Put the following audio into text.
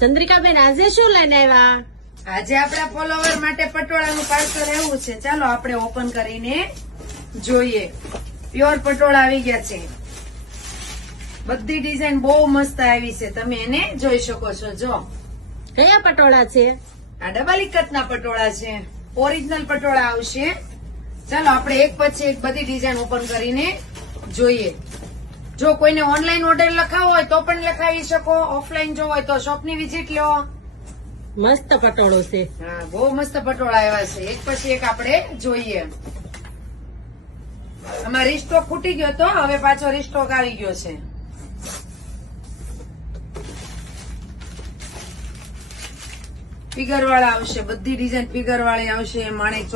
ચંદ્રિકાબેન આજે શું લઈને આવ્યા? આજે આપણા ફોલોવર માટે પટોળાનું પાર્સલ એવું છે. ચાલો આપણે ઓપન કરીને જોઈએ. પ્યોર પટોળા આવી ગયા છે. બધી ડિઝાઇન બહુ મસ્ત આવી છે. તમે એને જોઈ શકો છો. જો કયા પટોળા છે? આ ડબલ ઇકતના પટોળા છે. ઓરિજિનલ પટોળા આવશે. ચાલો આપણે એક પછી એક બધી ડિઝાઇન ઓપન કરીને જોઈએ. જો કોઈને ઓનલાઈન ઓર્ડર લખાવો હોય તો પણ લખાવી શકો. ઓફલાઈન જો હોય તો શોપની વિઝિટ લો. મસ્ત પટોળો છે. હા, બહુ મસ્ત પટોળા આવ્યા છે. એક પછી એક આપણે જોઈએ. આમાં રીસ્ટોક ખૂટી ગયો તો હવે પાછો રીસ્ટોક આવી ગયો છે. ફિગર વાળા આવશે. બધી ડિઝાઇન ફિગર વાળી આવશે. માણેક